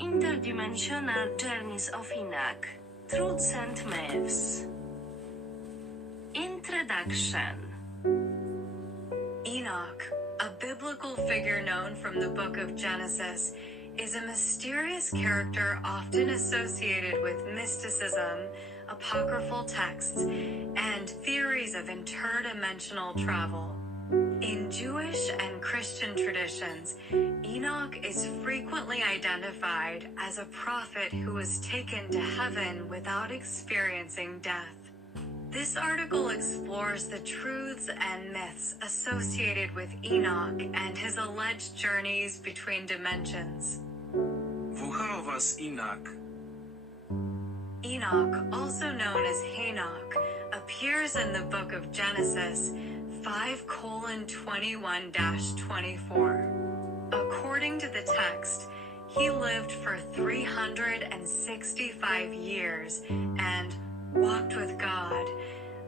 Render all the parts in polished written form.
Interdimensional Journeys of Enoch, Truths and Myths. Introduction. Enoch, a biblical figure known from the book of Genesis, is a mysterious character often associated with mysticism, apocryphal texts, and theories of interdimensional travel. In Jewish and Christian traditions, Enoch is frequently identified as a prophet who was taken to heaven without experiencing death. This article explores the truths and myths associated with Enoch and his alleged journeys between dimensions. Who was Enoch? Enoch, also known as Enoch, appears in the book of Genesis 5:21-24. According to the text, he lived for 365 years and walked with God,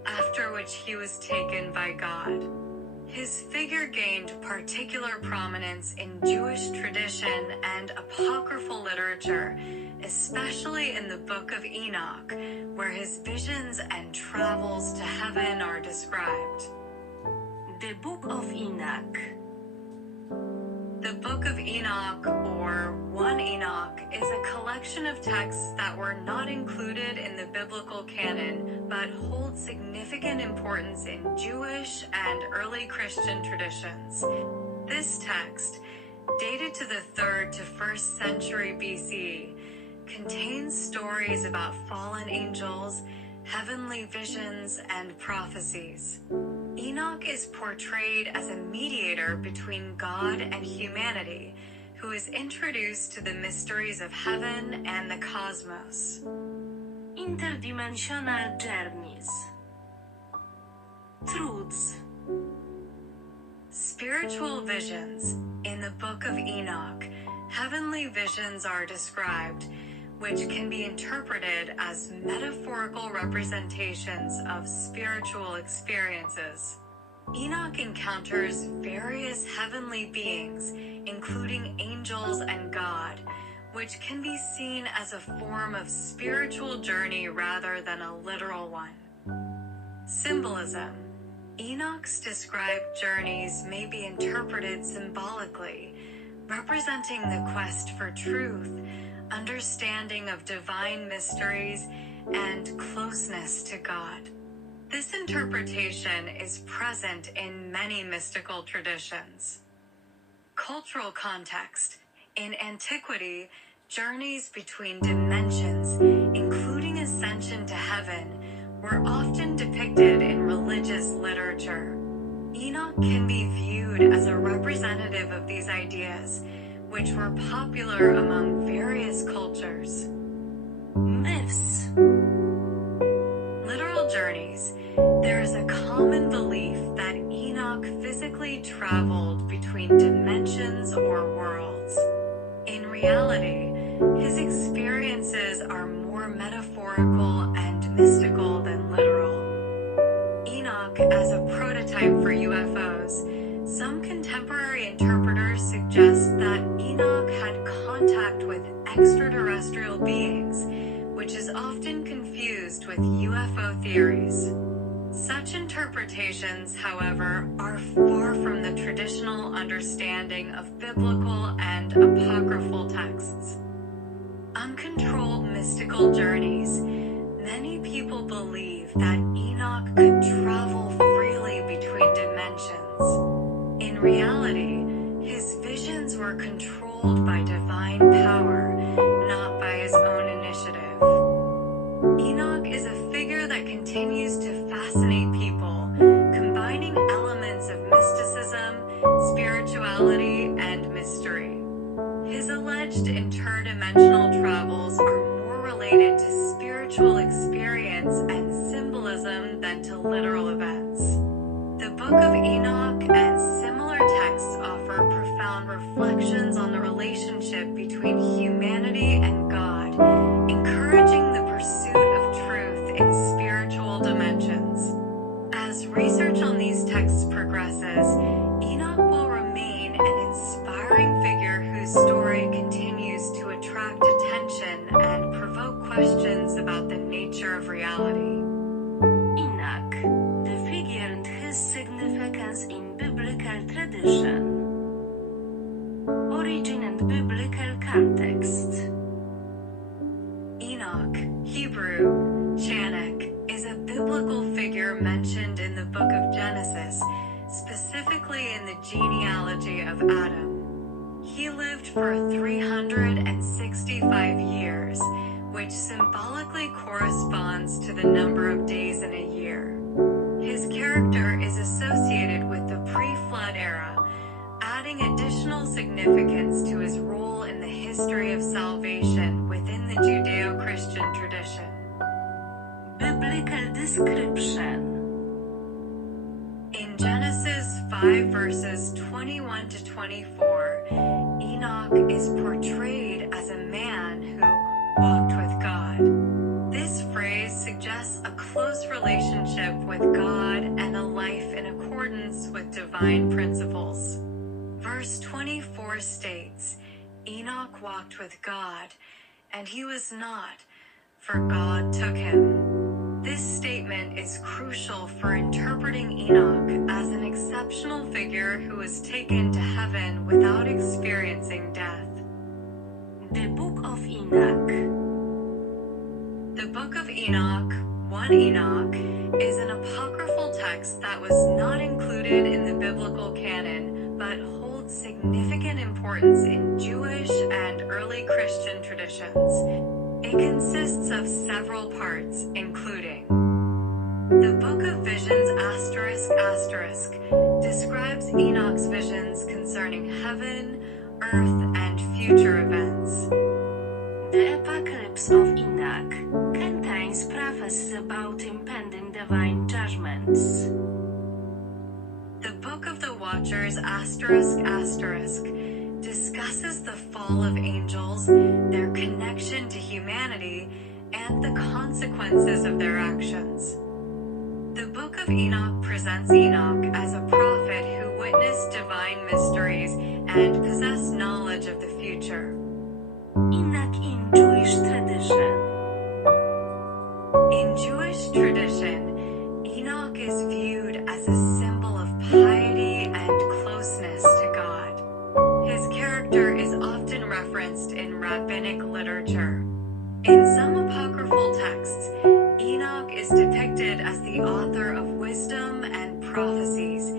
after which he was taken by God. His figure gained particular prominence in Jewish tradition and apocryphal literature, especially in the Book of Enoch, where his visions and travels to heaven are described. The Book of Enoch. The Book of Enoch, or 1 Enoch, is a collection of texts that were not included in the biblical canon, but hold significant importance in Jewish and early Christian traditions. This text, dated to the 3rd to 1st century BC, contains stories about fallen angels, heavenly visions, and prophecies. Enoch is portrayed as a mediator between God and humanity, who is introduced to the mysteries of heaven and the cosmos. Interdimensional Journeys. Truths. Spiritual visions. In the Book of Enoch, heavenly visions are described, which can be interpreted as metaphorical representations of spiritual experiences. Enoch encounters various heavenly beings, including angels and God, which can be seen as a form of spiritual journey rather than a literal one. Symbolism. Enoch's described journeys may be interpreted symbolically, representing the quest for truth, understanding of divine mysteries, and closeness to God. This interpretation is present in many mystical traditions. Cultural context. In antiquity, journeys between dimensions, including ascension to heaven, were often depicted in religious literature. Enoch can be viewed as a representative of these ideas, which were popular among various cultures. Myths. Literal journeys. There is a common belief that Enoch physically traveled between dimensions or worlds. In reality, his experiences are more metaphorical and mystical than literal. Enoch as a prototype for UFOs. Some contemporary interpreters suggest that Enoch had contact with extraterrestrial beings, which is often confused with UFO theories. Such interpretations, however, are far from the traditional understanding of biblical and apocryphal texts. Uncontrolled mystical journeys. Many people believe that Enoch could travel freely between dimensions. In reality, his visions were controlled by divine power, not by his own initiative. Enoch is a figure that continues to fascinate people, combining elements of mysticism, spirituality, and mystery. His alleged interdimensional travels are more related to spiritual experience and symbolism than to literal events. The Book of Enoch and similar texts offer profound reflections on the relationship between humanity and God, encouraging the pursuit of truth in spiritual dimensions. As research on these texts progresses, Enoch will remain an inspiring figure whose story continues of reality. Enoch, the figure and his significance in biblical tradition. Origin and biblical context. Enoch, Hebrew, Chanukh, is a biblical figure mentioned in the book of Genesis, specifically in the genealogy of Adam. He lived for 365 years, which symbolically corresponds to the number of days in a year. His character is associated with the pre-flood era, adding additional significance to his role in the history of salvation within the Judeo-Christian tradition. Biblical description. In Genesis 5 verses 21 to 24, Enoch is portrayed as a man who walked with God. This phrase suggests a close relationship with God and a life in accordance with divine principles. Verse 24 states, Enoch walked with God, and he was not, for God took him. This statement is crucial for interpreting Enoch as an exceptional figure who was taken to heaven without experiencing death. The Book of Enoch. The Book of Enoch, 1 Enoch, is an apocryphal text that was not included in the biblical canon, but holds significant importance in Jewish and early Christian traditions. It consists of several parts, including the Book of Visions ***, describes Enoch's visions concerning heaven, earth, and future events. The Apocalypse of Enoch contains prophecies about impending divine judgments. The Book of the Watchers ***, discusses the fall of angels, their connection to humanity, and the consequences of their actions. The Book of Enoch presents Enoch as a prophet who witnessed divine mysteries and possessed knowledge of the future. Enoch in Jewish tradition. In Jewish tradition, Enoch is viewed as a symbol of piety and closeness to God. His character is often referenced in rabbinic literature. In some apocryphal texts, Enoch is depicted as the author of wisdom and prophecies,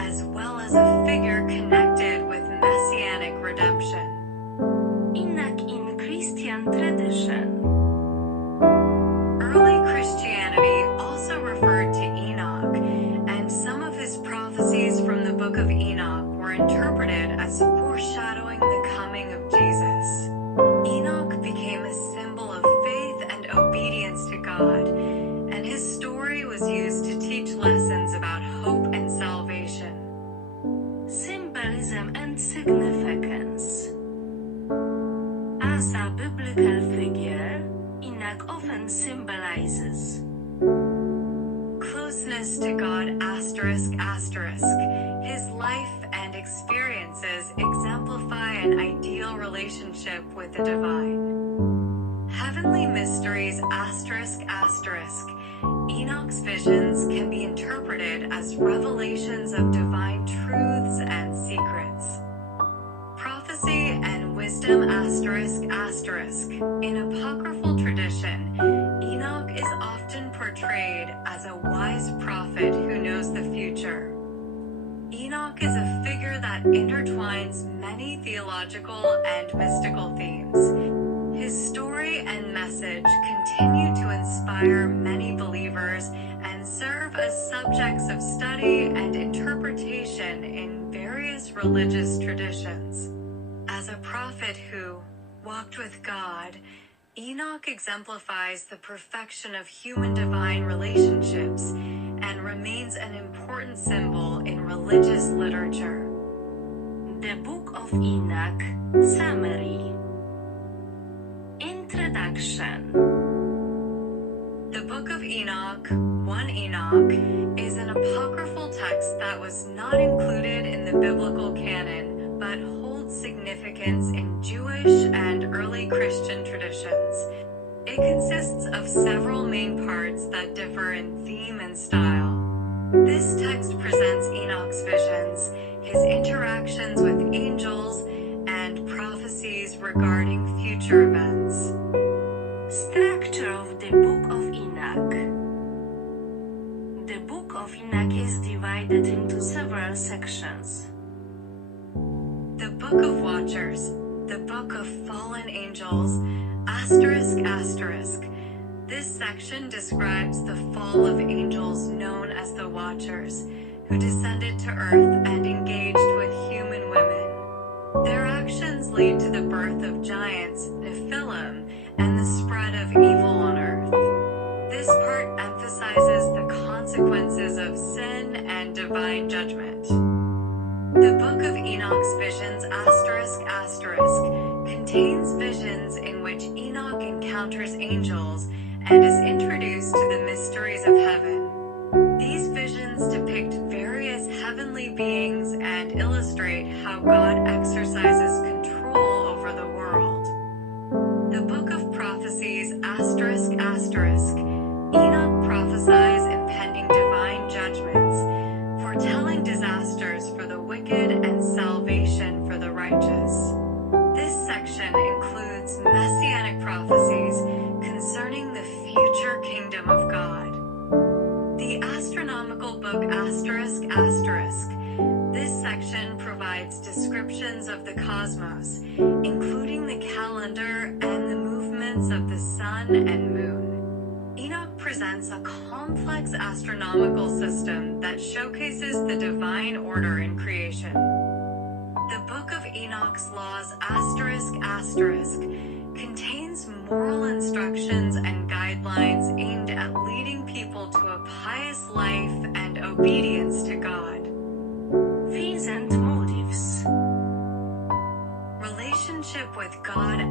as well as a figure connected with messianic redemption. Enoch in Christian tradition. Early Christianity also referred to Enoch, and some of his prophecies from the Book of Enoch were interpreted as foreshadowing the coming of Jesus. Enoch became a symbol of faith and obedience to God, and his story was used to teach lessons about hope and salvation. Symbolism and significance. As a biblical figure, Enoch often symbolizes closeness to God ***. His life and experiences exemplify an ideal relationship with the divine. Heavenly mysteries ***. Enoch's visions can be interpreted as revelations of divine truths and secrets. Prophecy and wisdom ***. In apocryphal tradition, Enoch is often portrayed as a wise prophet who knows the future. Enoch is a figure that intertwines many theological and mystical themes. His story and message continue to inspire many believers and serve as subjects of study and interpretation in various religious traditions. As a prophet who walked with God, Enoch exemplifies the perfection of human-divine relationships and remains an important symbol in religious literature. The Book of Enoch. Summary. Introduction. The Book of Enoch, 1 Enoch, is an apocryphal text that was not included in the biblical canon, but holds significance in Jewish and early Christian traditions. It consists of several main parts that differ in theme and style. This text presents Enoch's visions, his interactions with angels, and prophecies regarding future events. Structure of the Book of Enoch. The Book of Enoch is divided into several sections. The Book of Watchers, the Book of Fallen Angels, ***. This section describes the fall of angels known as the Watchers, who descended to earth and engaged with human women. Their actions lead to the birth of giants, Nephilim, and the spread of evil on earth. This part emphasizes the consequences of sin and divine judgment. The Book of Enoch's visions ***, contains visions in which Enoch encounters angels and is introduced to the mysteries of heaven. These visions depict various heavenly beings and illustrate how God exercises control over the world. The Book of Prophecies ***. Enoch prophesies impending divine judgments, foretelling disasters for the wicked and salvation for the righteous. This section includes messianic prophecies concerning the future kingdom of God. The astronomical book ***. This section provides descriptions of the cosmos, including the calendar and the movements of the sun and moon. Enoch presents a complex astronomical system that showcases the divine order in creation. The Book of Enoch's Laws ***, contains moral instructions and guidelines aimed at leading people to a pious life and obedience to God. Fees and motives. Relationship with God ***.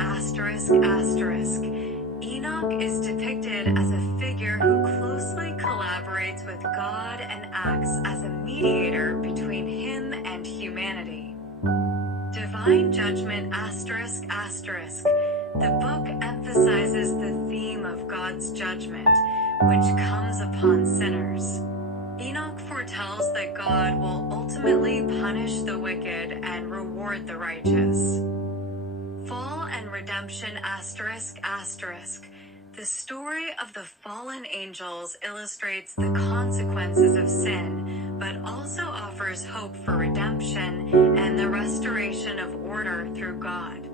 Enoch is depicted as a figure who closely collaborates with God and acts as a mediator between him and humanity. Divine Judgment ***. The book emphasizes the theme of God's judgment, which comes upon sinners. Enoch foretells that God will ultimately punish the wicked and reward the righteous. Fall and Redemption ***. The story of the fallen angels illustrates the consequences of sin, but also offers hope for redemption and the restoration of order through God.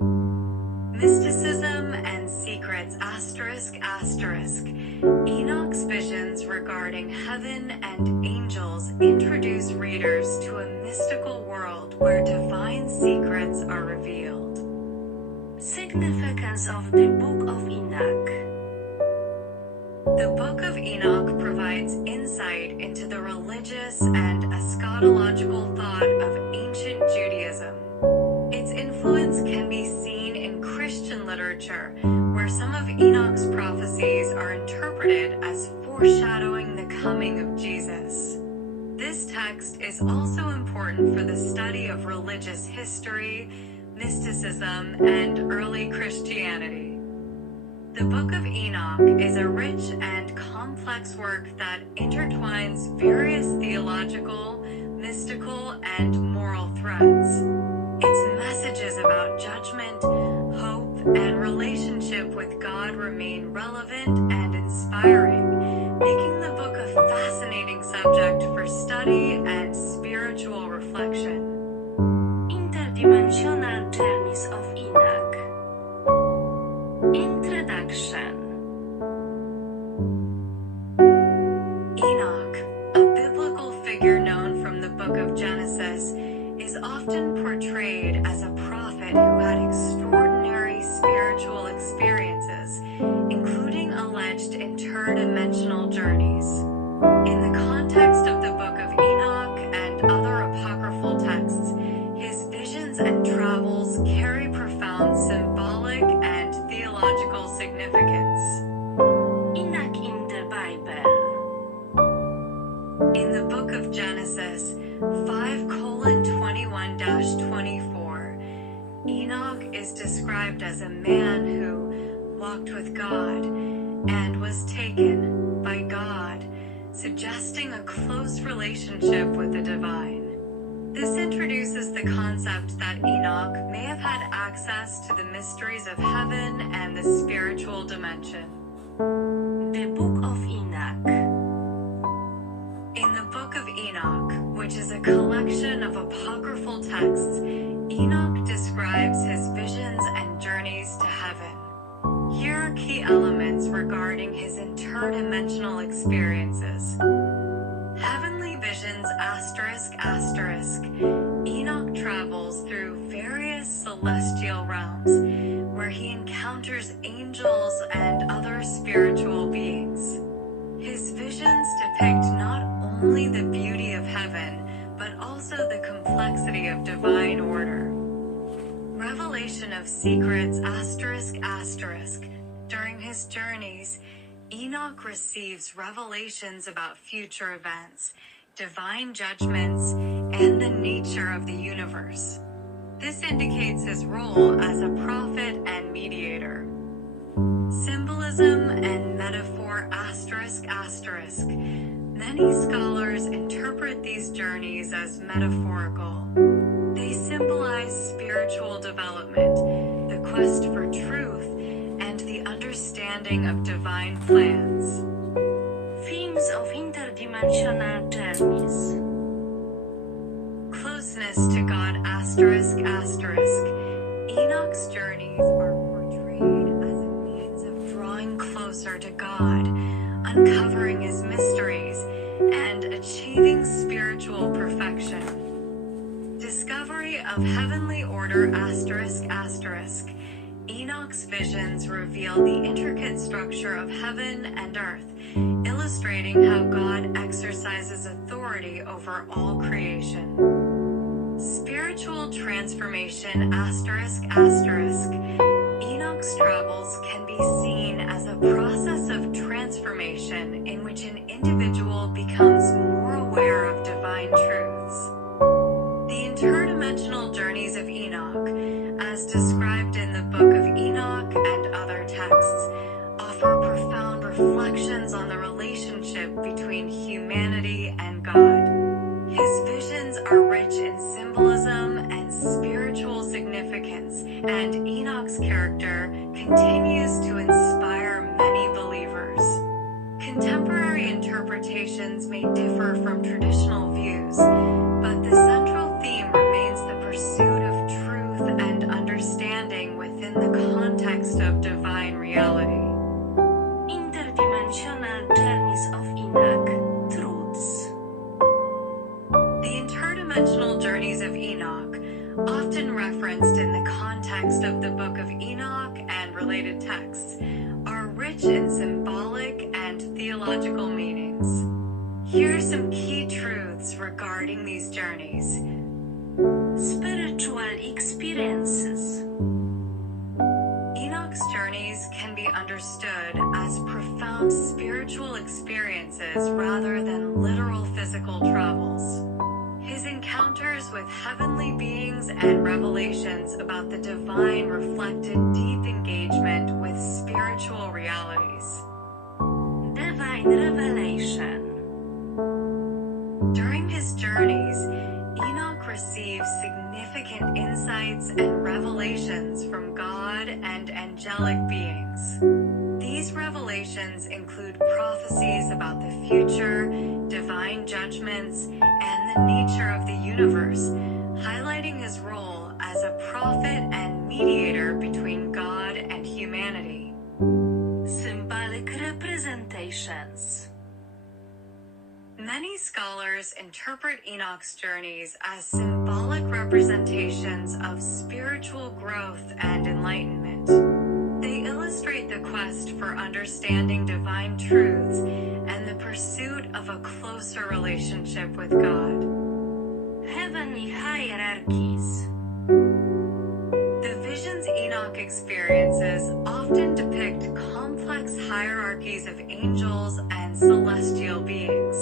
Mysticism and Secrets ***. Enoch's visions regarding heaven and angels introduce readers to a mystical world where divine secrets are revealed. Significance of the Book of Enoch. The Book of Enoch provides insight into the religious and eschatological thought of ancient Judaism. Its influence can be seen in Christian literature, where some of Enoch's prophecies are interpreted as foreshadowing the coming of Jesus. This text is also important for the study of religious history, mysticism, and early Christianity. The Book of Enoch is a rich and complex work that intertwines various theological, mystical, and moral threads. Its messages about judgment, hope, and relationship with God remain relevant and inspiring, making the book a fascinating subject for study and spiritual reflection. Interdimensional Journeys of Enoch. Introduction. Enoch, a biblical figure known from the book of Genesis, is often portrayed as a prophet who had extraordinary spiritual experiences, including alleged interdimensional journeys. In the context of the Book of Enoch and other apocryphal texts, his visions and travels carry profound symbolic and theological significance. Enoch in the Bible. In the book of Genesis 5:21-24, Enoch is described as a man who, walked with God and was taken by God, suggesting a close relationship with the divine. This introduces the concept that Enoch may have had access to the mysteries of heaven and the spiritual dimension. The Book of Enoch. In the Book of Enoch, which is a collection of apocryphal texts, Enoch describes his visions and journeys to heaven. Here are key elements regarding his interdimensional experiences. Heavenly visions ***. Enoch travels through various celestial realms, where he encounters angels and other spiritual beings. His visions depict not only the beauty of heaven, but also the complexity of divine order. Revelation of secrets ***. During his journeys, Enoch receives revelations about future events, divine judgments, and the nature of the universe. This indicates his role as a prophet and mediator. Symbolism and metaphor ***. Many scholars interpret these journeys as metaphorical. They symbolize spiritual development, the quest for truth, and the understanding of divine plans. Themes of interdimensional journeys. Closeness to God ***. Enoch's journeys are portrayed as a means of drawing closer to God, uncovering his mysteries, and achieving spiritual perfection. Discovery of heavenly order ***. Enoch's visions reveal the intricate structure of heaven and earth, illustrating how God exercises authority over all creation. Spiritual transformation ***. Enoch's travels can be seen as a process of transformation in which an individual becomes more aware of divine truths. The interdimensional journeys of Enoch, as described in the Book of Enoch and other texts, offer profound reflections on the relationship between humanity and God. His visions are rich in symbolism and spiritual significance, and Enoch's character continues to inspire many believers. Contemporary interpretations may differ from traditional views, but the central theme remains the pursuit of truth and understanding within the context of divine reality. Interdimensional journeys of Enoch. Thruths. The interdimensional journeys of Enoch, often referenced in the context of the Book of Enoch and related texts, are rich in symbolic and theological meanings. Here are some key truths regarding these journeys. Spiritual experiences. Enoch's journeys can be understood as profound spiritual experiences rather than literal physical travels. His encounters with heavenly beings and revelations about the divine reflected deep engagement with spiritual realities. Divine revelation. During his journeys, Enoch receives significant insights and revelations from God and angelic beings. These revelations include prophecies about the future, divine judgments, and the nature of the universe, highlighting his role as a prophet and mediator between God and humanity. Symbolic representations. Many scholars interpret Enoch's journeys as symbolic representations of spiritual growth and enlightenment. They illustrate the quest for understanding divine truths and the pursuit of a closer relationship with God. Heavenly hierarchies. The visions Enoch experiences often depict complex hierarchies of angels and celestial beings.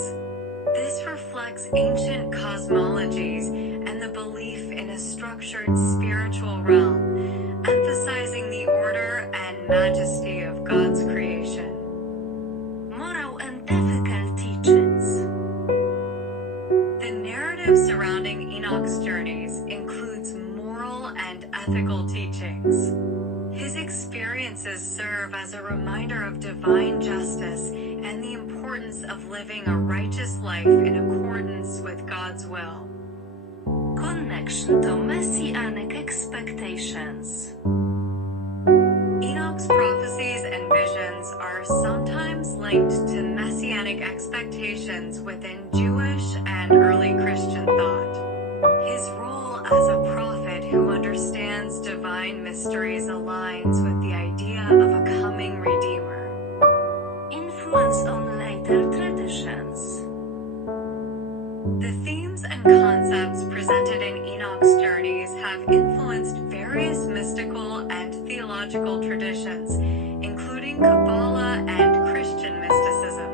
This reflects ancient cosmologies and the belief in a structured spiritual realm, emphasizing the order and majesty teachings. His experiences serve as a reminder of divine justice and the importance of living a righteous life in accordance with God's will. Connection to messianic expectations. Enoch's prophecies and visions are sometimes linked to messianic expectations within Jewish and early Christian thought. His role as a prophet who understands divine mysteries aligns with the idea of a coming Redeemer. Influence on later traditions. The themes and concepts presented in Enoch's journeys have influenced various mystical and theological traditions, including Kabbalah and Christian mysticism.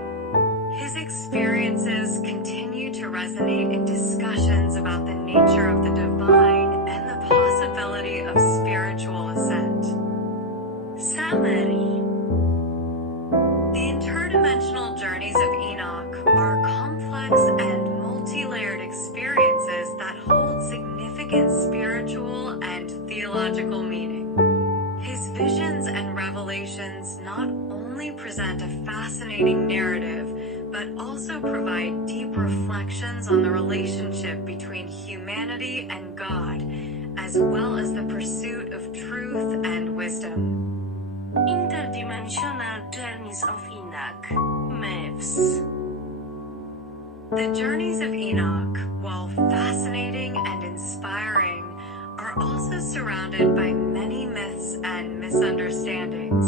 His experiences continue to resonate in discussions about the nature of the divine and the possibility of spiritual ascent. Summary. The interdimensional journeys of Enoch are complex and multi-layered experiences that hold significant spiritual and theological meaning. His visions and revelations not only present a fascinating narrative, but also provide deep reflections on the relationship between humanity and God, as well as the pursuit of truth and wisdom. Interdimensional journeys of Enoch. Myths. The journeys of Enoch, while fascinating and inspiring, are also surrounded by many myths and misunderstandings.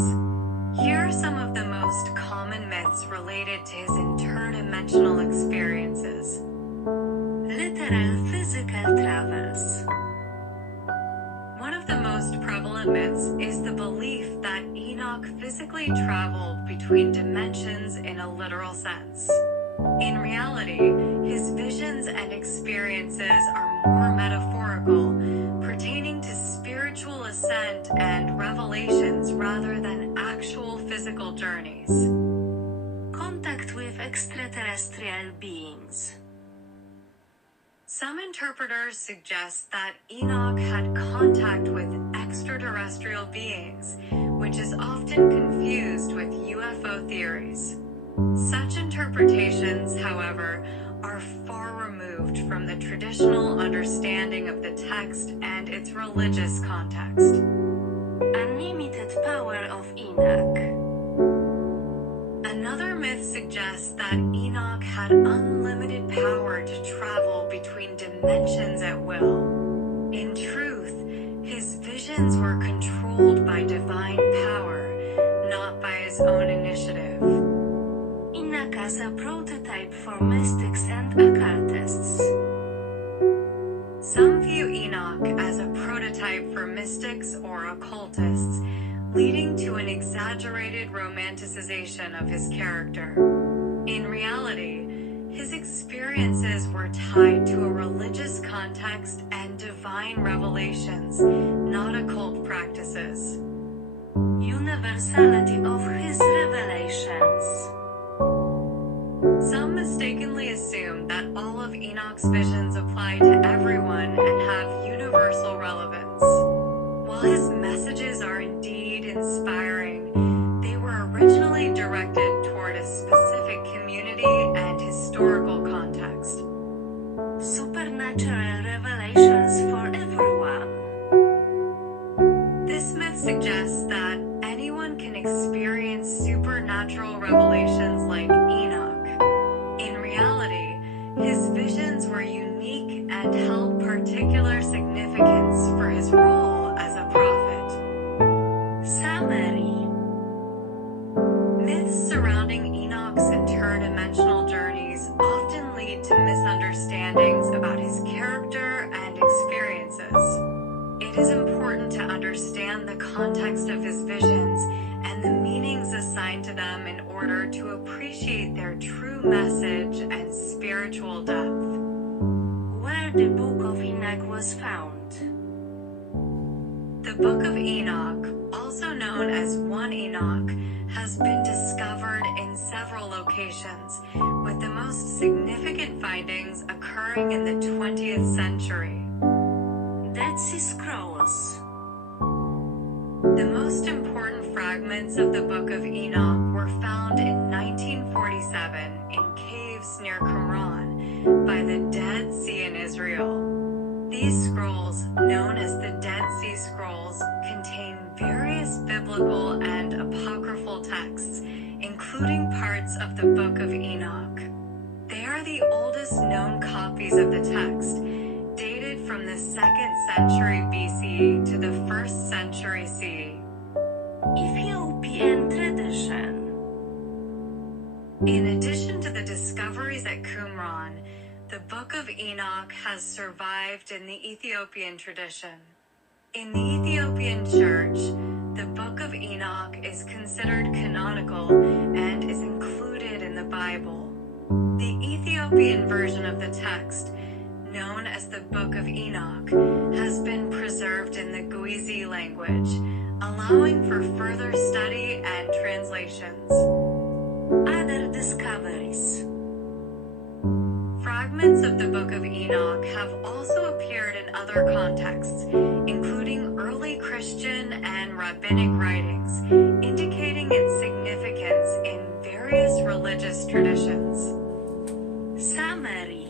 Here are some of the most common myths related to his interdimensional experiences. Literal physical travels. One of the most prevalent myths is the belief that Enoch physically traveled between dimensions in a literal sense. In reality, his visions and experiences are more metaphorical, pertaining to spiritual ascent and revelations rather than actual physical journeys. Contact with extraterrestrial beings. Some interpreters suggest that Enoch had contact with extraterrestrial beings, which is often confused with UFO theories. Such interpretations, however, are far removed from the traditional understanding of the text and its religious context. Unlimited power of Enoch. Another myth suggests that Enoch had unlimited power to travel between dimensions at will. In truth, his visions were controlled by divine power, not by his own initiative. Enoch as a prototype for mystics and occultists. Some view Enoch as a prototype for mystics or occultists, leading to an exaggerated romanticization of his character. In reality, his experiences were tied to a religious context and divine revelations, not occult practices. Universality of his revelations. Some mistakenly assume that all of Enoch's visions apply to everyone and have universal relevance. While his messages are indeed inspiring, they were originally directed toward a specific community and historical context. Supernatural revelations for everyone. This myth suggests that anyone can experience supernatural revelations like Enoch. In reality, his visions were unique and held particular significance for his role as a prophet. Summary. Myths surrounding Enoch's interdimensional journeys often lead to misunderstandings about his character and experiences. It is important to understand the context of his visions and the meanings assigned to them in order to appreciate their true message and spiritual depth. Where the Book of Enoch was found. The Book of Enoch, also known as 1 Enoch, has been discovered in several locations, with the most significant findings occurring in the 20th century. Dead Sea Scrolls. The most important fragments of the Book of Enoch were found in 1947 in caves near Qumran by the Dead Sea in Israel. These scrolls, known as the Dead Sea Scrolls, contain various biblical and apocryphal texts, including parts of the Book of Enoch. They are the oldest known copies of the text, dated from the 2nd century BC to the 1st century CE. Ethiopian tradition. In addition to the discoveries at Qumran, the Book of Enoch has survived in the Ethiopian tradition. In the Ethiopian Church, the Book of Enoch is considered canonical and is included in the Bible. The Ethiopian version of the text, known as the Book of Enoch, has been preserved in the Gwizi language, allowing for further study and translations. Other discoveries. Fragments of the Book of Enoch have also appeared in other contexts, including early Christian and rabbinic writings, indicating its significance in various religious traditions. Summary.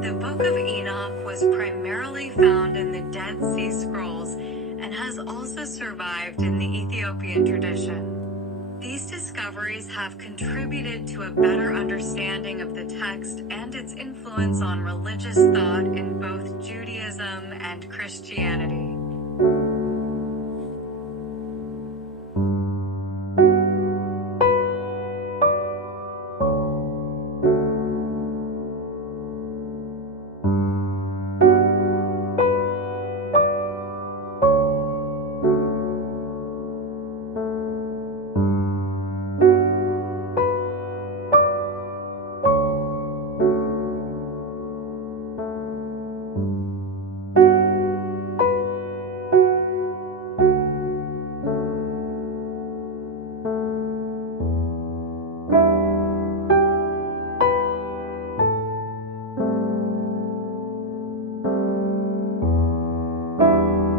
The Book of Enoch was primarily found in the Dead Sea Scrolls and has also survived in the Ethiopian tradition. These discoveries have contributed to a better understanding of the text and its influence on religious thought in both Judaism and Christianity.